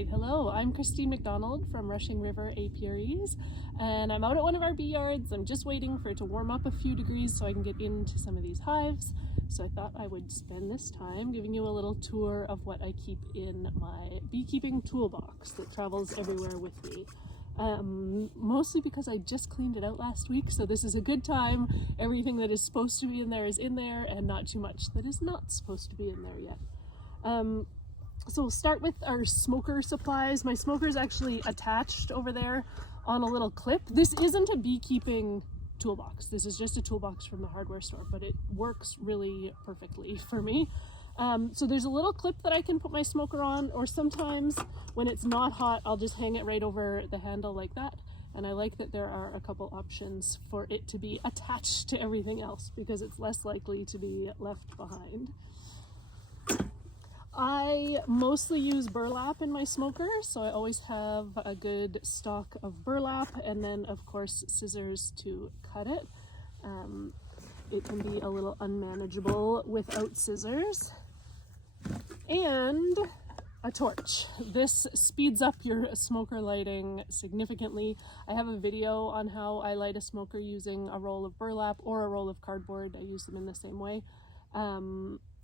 Hi, hello, I'm Christine McDonald from Rushing River Apiaries, and I'm out at one of our bee yards. I'm just waiting for it to warm up a few degrees so I can get into some of these hives. So I thought I would spend this time giving you a little tour of what I keep in my beekeeping toolbox that travels everywhere with me. Mostly because I just cleaned it out last week, so this is a good time. Everything that is supposed to be in there is in there, and not too much that is not supposed to be in there yet. So we'll start with our smoker supplies. My smoker is actually attached over there on a little clip. This isn't a beekeeping toolbox. This is just a toolbox from the hardware store, but it works really perfectly for me. So there's a little clip that I can put my smoker on, or sometimes when it's not hot, I'll just hang it right over the handle like that. And I like that there are a couple options for it to be attached to everything else because it's less likely to be left behind. I mostly use burlap in my smoker, so I always have a good stock of burlap, and then of course scissors to cut it. It can be a little unmanageable without scissors. And a torch. This speeds up your smoker lighting significantly. I have a video on how I light a smoker using a roll of burlap or a roll of cardboard. I use them in the same way.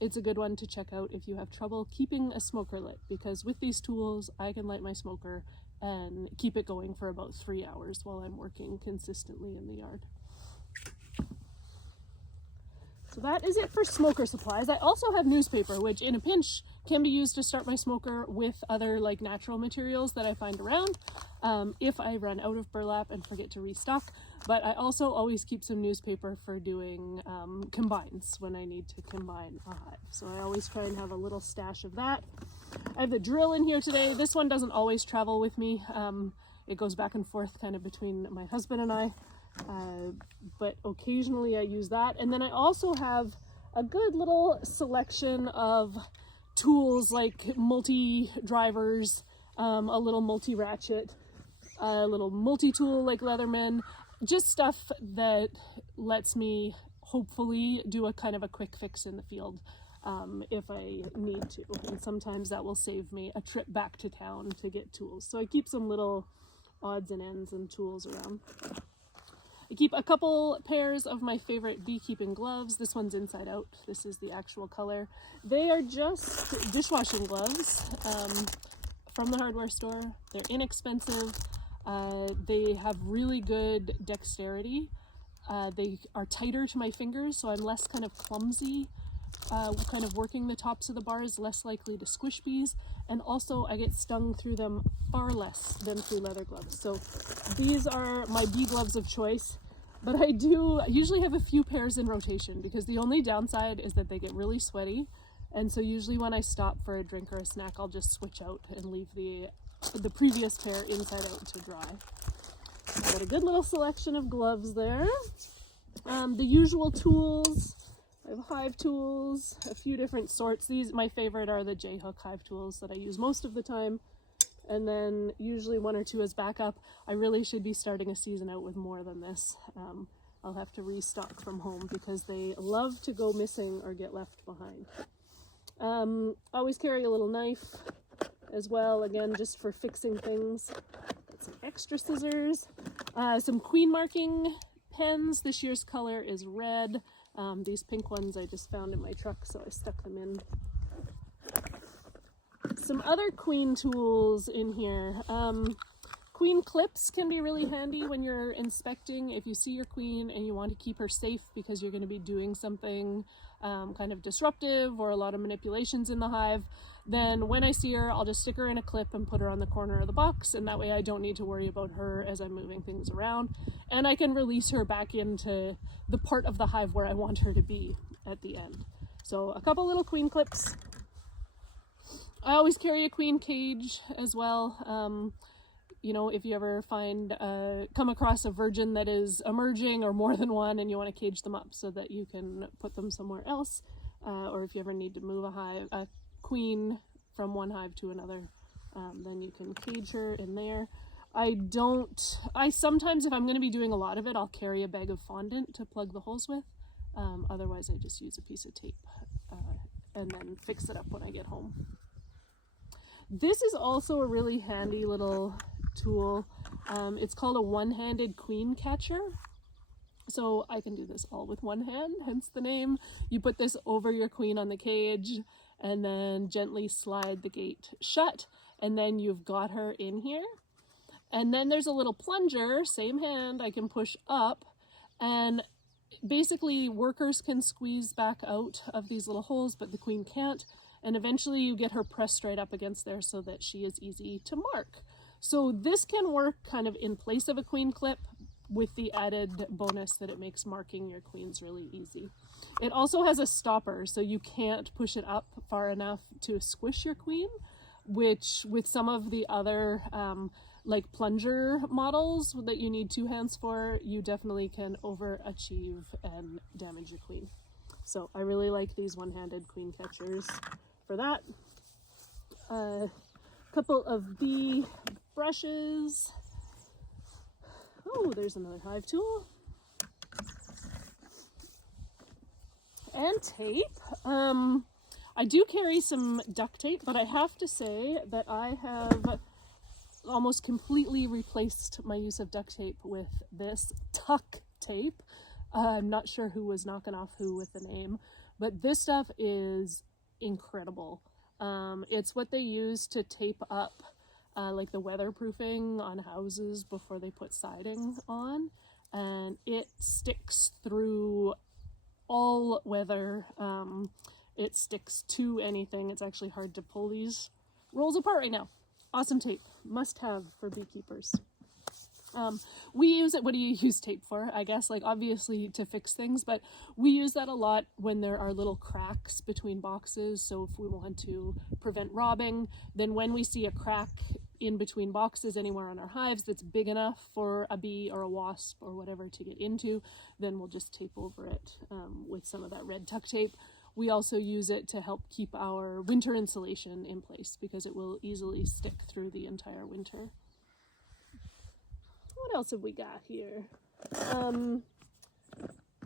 It's a good one to check out if you have trouble keeping a smoker lit, because with these tools I can light my smoker and keep it going for about 3 hours while I'm working consistently in the yard. So that is it for smoker supplies. I also have newspaper, which in a pinch can be used to start my smoker with other like natural materials that I find around if I run out of burlap and forget to restock. But I also always keep some newspaper for doing combines when I need to combine a hive. So I always try and have a little stash of that. I have the drill in here today. This one doesn't always travel with me. It goes back and forth kind of between my husband and I. But occasionally I use that. And then I also have a good little selection of tools like multi-drivers, a little multi-ratchet, a little multi-tool like Leatherman, just stuff that lets me hopefully do a kind of a quick fix in the field if I need to. And sometimes that will save me a trip back to town to get tools. So I keep some little odds and ends and tools around. I keep a couple pairs of my favorite beekeeping gloves. This one's inside out. This is the actual color. They are just dishwashing gloves from the hardware store. They're inexpensive. They have really good dexterity. They are tighter to my fingers, so I'm less kind of clumsy, kind of working the tops of the bars, less likely to squish bees. And also I get stung through them far less than through leather gloves. So these are my bee gloves of choice, but I usually have a few pairs in rotation because the only downside is that they get really sweaty. And so usually when I stop for a drink or a snack, I'll just switch out and leave the previous pair inside out to dry. I've got a good little selection of gloves there. The usual tools. I have Hive Tools, a few different sorts. My favorite are the J-hook Hive Tools that I use most of the time. And then usually one or two as backup. I really should be starting a season out with more than this. I'll have to restock from home because they love to go missing or get left behind. Always carry a little knife as well, again, just for fixing things. Got some extra scissors, some queen marking pens. This year's color is red. These pink ones I just found in my truck, so I stuck them in. Some other queen tools in here. Queen clips can be really handy when you're inspecting. If you see your queen and you want to keep her safe because you're going to be doing something kind of disruptive or a lot of manipulations in the hive, then when I see her, I'll just stick her in a clip and put her on the corner of the box, and that way I don't need to worry about her as I'm moving things around, and I can release her back into the part of the hive where I want her to be at the end. So a couple little queen clips. I always carry a queen cage as well. You know, if you ever come across a virgin that is emerging or more than one and you want to cage them up so that you can put them somewhere else, or if you ever need to move a queen from one hive to another, then you can cage her in there. I sometimes, if I'm going to be doing a lot of it, I'll carry a bag of fondant to plug the holes with. Otherwise I just use a piece of tape and then fix it up when I get home. This is also a really handy little tool. It's called a one-handed queen catcher. So I can do this all with one hand, hence the name. You put this over your queen on the cage and then gently slide the gate shut, and then you've got her in here. And then there's a little plunger, same hand, I can push up, and basically workers can squeeze back out of these little holes, but the queen can't. And eventually you get her pressed right up against there so that she is easy to mark. So this can work kind of in place of a queen clip, with the added bonus that it makes marking your queens really easy. It also has a stopper, so you can't push it up far enough to squish your queen, which with some of the other like plunger models that you need two hands for, you definitely can overachieve and damage your queen. So I really like these one-handed queen catchers for that. A couple of bee brushes. Oh, there's another hive tool. And tape. I do carry some duct tape, but I have to say that I have almost completely replaced my use of duct tape with this tuck tape. I'm not sure who was knocking off who with the name, but this stuff is incredible. It's what they use to tape up like the weatherproofing on houses before they put siding on, and it sticks through all weather. It sticks to anything. It's actually hard to pull these rolls apart right now. Awesome tape, must have for beekeepers. We use it, what do you use tape for? I guess, like, obviously to fix things, but we use that a lot when there are little cracks between boxes. So if we want to prevent robbing, then when we see a crack in between boxes anywhere on our hives that's big enough for a bee or a wasp or whatever to get into, then we'll just tape over it with some of that red tuck tape. We also use it to help keep our winter insulation in place because it will easily stick through the entire winter. What else have we got here? Kind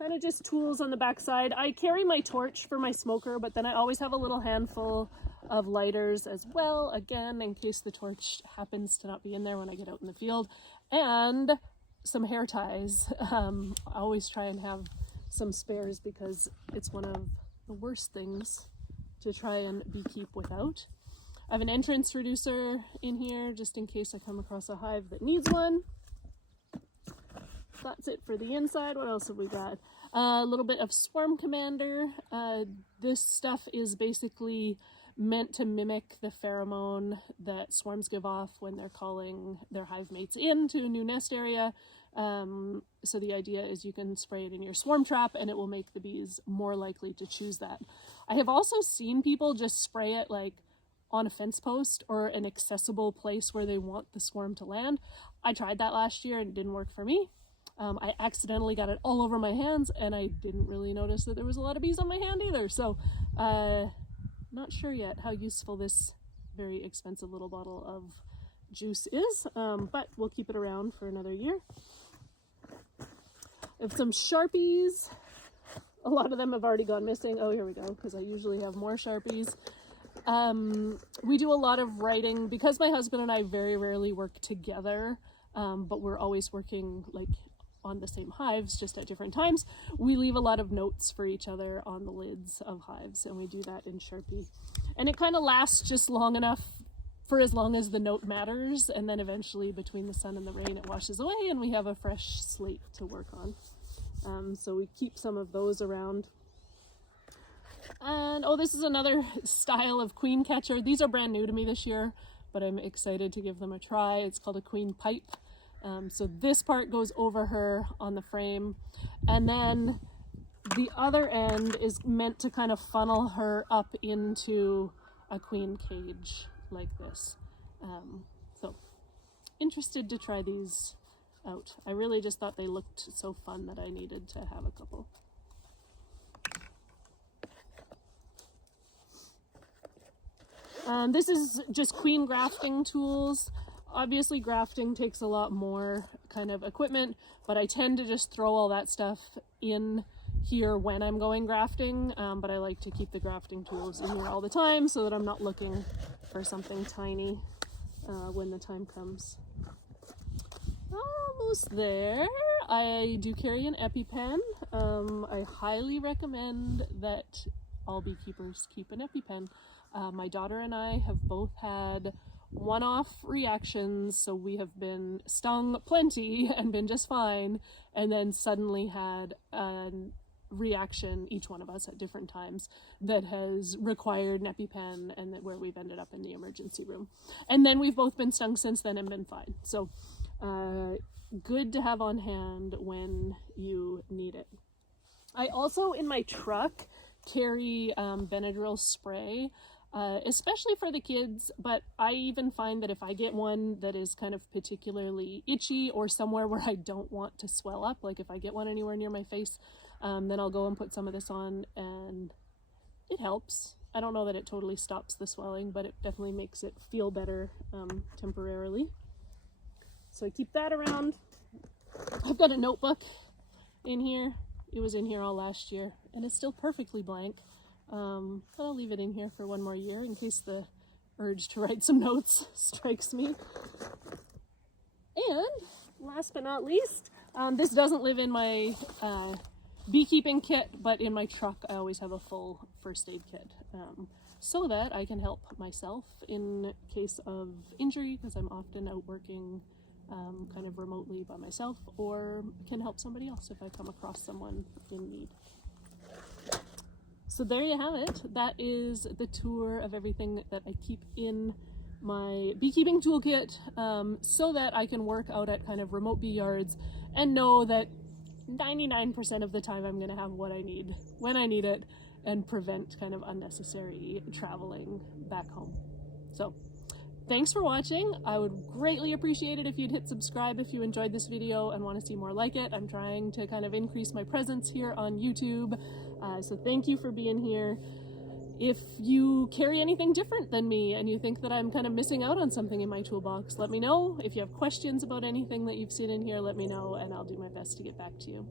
of just tools on the back side. I carry my torch for my smoker, but then I always have a little handful of lighters as well, again, in case the torch happens to not be in there when I get out in the field, and some hair ties. I always try and have some spares because it's one of the worst things to try and beekeep without. I have an entrance reducer in here just in case I come across a hive that needs one. That's it for the inside. What else have we got? A little bit of Swarm Commander. This stuff is basically meant to mimic the pheromone that swarms give off when they're calling their hive mates into a new nest area. So the idea is you can spray it in your swarm trap and it will make the bees more likely to choose that. I have also seen people just spray it like on a fence post or an accessible place where they want the swarm to land. I tried that last year and it didn't work for me. I accidentally got it all over my hands and I didn't really notice that there was a lot of bees on my hand either. So not sure yet how useful this very expensive little bottle of juice is, but we'll keep it around for another year. I have some Sharpies. A lot of them have already gone missing. Oh, here we go, because I usually have more Sharpies. We do a lot of writing because my husband and I very rarely work together, but we're always working like on the same hives, just at different times. We leave a lot of notes for each other on the lids of hives, and we do that in Sharpie. And it kind of lasts just long enough for as long as the note matters, and then eventually between the sun and the rain it washes away and we have a fresh slate to work on. So we keep some of those around. And oh, this is another style of queen catcher. These are brand new to me this year, but I'm excited to give them a try. It's called a queen pipe. So this part goes over her on the frame, and then the other end is meant to kind of funnel her up into a queen cage like this. So interested to try these out. I really just thought they looked so fun that I needed to have a couple. This is just queen grafting tools. Obviously grafting takes a lot more kind of equipment, but I tend to just throw all that stuff in here when I'm going grafting, but I like to keep the grafting tools in here all the time so that I'm not looking for something tiny when the time comes. Almost there. I do carry an EpiPen. I highly recommend that all beekeepers keep an EpiPen. My daughter and I have both had one-off reactions, so we have been stung plenty and been just fine, and then suddenly had a reaction, each one of us at different times, that has required an EpiPen, and that where we've ended up in the emergency room. And then we've both been stung since then and been fine. So good to have on hand when you need it. I also, in my truck, carry Benadryl Spray, especially for the kids, but I even find that if I get one that is kind of particularly itchy or somewhere where I don't want to swell up, like if I get one anywhere near my face, then I'll go and put some of this on, and it helps. I don't know that it totally stops the swelling, but it definitely makes it feel better temporarily. So I keep that around. I've got a notebook in here. It was in here all last year, and it's still perfectly blank. But I'll leave it in here for one more year in case the urge to write some notes strikes me. And last but not least, this doesn't live in my beekeeping kit, but in my truck I always have a full first aid kit, so that I can help myself in case of injury, because I'm often out working kind of remotely by myself, or can help somebody else if I come across someone in need. So there you have it. That is the tour of everything that I keep in my beekeeping toolkit, so that I can work out at kind of remote bee yards and know that 99% of the time I'm going to have what I need when I need it, and prevent kind of unnecessary traveling back home. So thanks for watching. I would greatly appreciate it if you'd hit subscribe if you enjoyed this video and want to see more like it. I'm trying to kind of increase my presence here on YouTube, so thank you for being here. If you carry anything different than me and you think that I'm kind of missing out on something in my toolbox, let me know. If you have questions about anything that you've seen in here, let me know, and I'll do my best to get back to you.